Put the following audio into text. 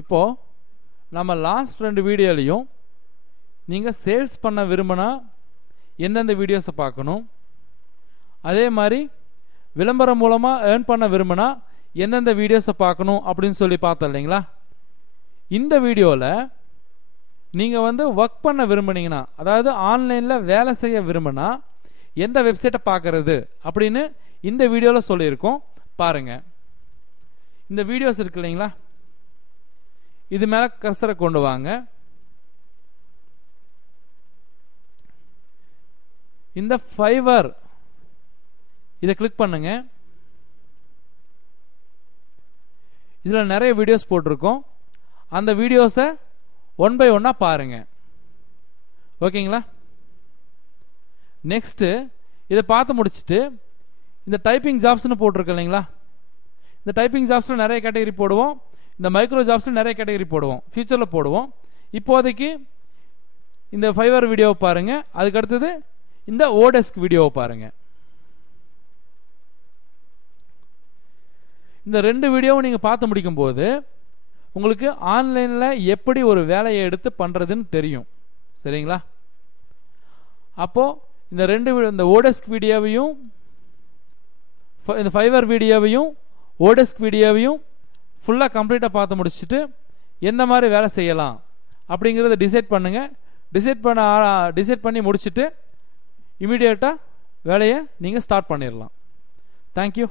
இப்போது நம்ம லாஸ்ட் 2 வீடியோலையும் நீங்கள் சேல்ஸ் பண்ண விரும்பினா எந்தெந்த வீடியோஸை பார்க்கணும், அதே மாதிரி விளம்பரம் மூலமாக ஏர்ன் பண்ண விரும்பினா எந்தெந்த வீடியோஸை பார்க்கணும் அப்படின்னு சொல்லி பார்த்தோம் இல்லைங்களா. இந்த வீடியோவில் நீங்கள் ஒர்க் பண்ண விரும்புனீங்கன்னா, அதாவது ஆன்லைனில் வேலை செய்ய விரும்பினா எந்த வெப்சைட்டை பார்க்கறது அப்படின்னு இந்த வீடியோவில் சொல்லியிருக்கோம். பாருங்கள், இந்த வீடியோஸ் இருக்கு இல்லைங்களா, இது மேலே கர்சரை கொண்டு வாங்க. இந்த ஃபைவர் இதை கிளிக் பண்ணுங்க. இதில் நிறைய வீடியோஸ் போட்டிருக்கோம். அந்த வீடியோஸை 1 by 1 பாருங்க. ஓகேங்களா. நெக்ஸ்ட்டு இதை பார்த்து முடிச்சுட்டு இந்த டைப்பிங் ஜாப்ஸ்னு போட்டிருக்கு இல்லைங்களா, இந்த டைப்பிங் ஜாப்ஸில் நிறைய கேட்டகரி போடுவோம், இந்த மைக்ரோ ஜாப்ஸில் நிறைய கேட்டகரி போடுவோம், ஃபியூச்சரில் போடுவோம். இப்போதைக்கு இந்த ஃபைவர் வீடியோவை பாருங்கள். அதுக்கு அடுத்தது இந்த ஓடெஸ்க் வீடியோவை பாருங்கள். இந்த 2 வீடியோவும் நீங்கள் பார்த்து முடிக்கும்போது உங்களுக்கு ஆன்லைனில் எப்படி ஒரு வேலையை எடுத்து பண்ணுறதுன்னு தெரியும். சரிங்களா. அப்போது இந்த ஓடெஸ்க் வீடியோவையும் இந்த ஃபைவர் வீடியோவையும் ஓடெஸ்க் வீடியோவையும் ஃபுல்லாக கம்ப்ளீட்டாக பார்த்து முடிச்சுட்டு எந்த மாதிரி வேலை செய்யலாம் அப்படிங்கிறத டிசைட் பண்ணுங்கள். டிசைட் பண்ணி முடிச்சுட்டு இமீடியட்டாக வேலையை நீங்கள் ஸ்டார்ட் பண்ணிடலாம். தேங்க்யூ.